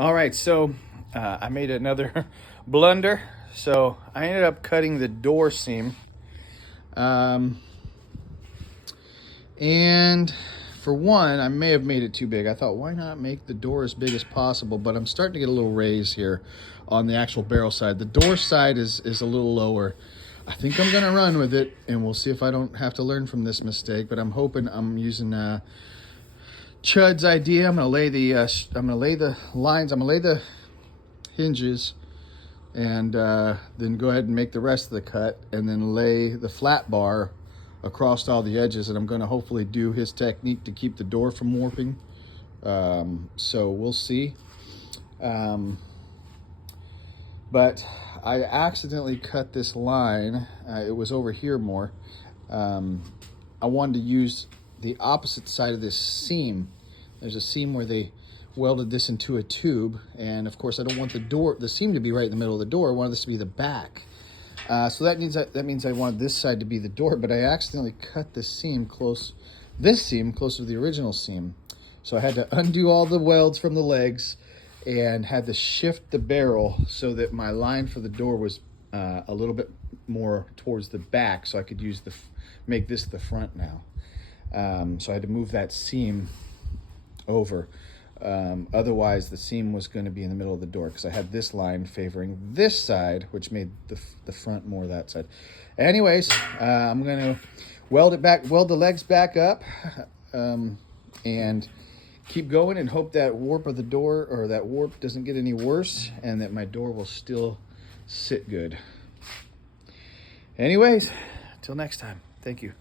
All right, so I made another blunder. So I ended up cutting the door seam. Um, and for one, I may have made it too big. I thought, why not make the door as big as possible? But I'm starting to get a little raise here on the actual barrel side. The door side is a little lower. I think I'm gonna run with it, and we'll see if I don't have to learn from this mistake. But I'm hoping I'm using Chud's idea. I'm gonna lay the lines. I'm gonna lay the hinges, and then go ahead and make the rest of the cut, and then lay the flat bar across all the edges. And I'm gonna hopefully do his technique to keep the door from warping. So we'll see. But I accidentally cut this line. It was over here more. I wanted to use the opposite side of this seam. There's a seam where they welded this into a tube, and of course I don't want the seam to be right in the middle of the door. I wanted this to be the back. So that means I wanted this side to be the door, but I accidentally cut this seam closer to the original seam. So I had to undo all the welds from the legs and had to shift the barrel so that my line for the door was a little bit more towards the back, so I could make this the front now. So I had to move that seam over. Otherwise, the seam was going to be in the middle of the door because I had this line favoring this side, which made the front more that side. Anyways, I'm going to weld the legs back up, and keep going and hope that warp of the door, or that warp, doesn't get any worse, and that my door will still sit good. Anyways, till next time, thank you.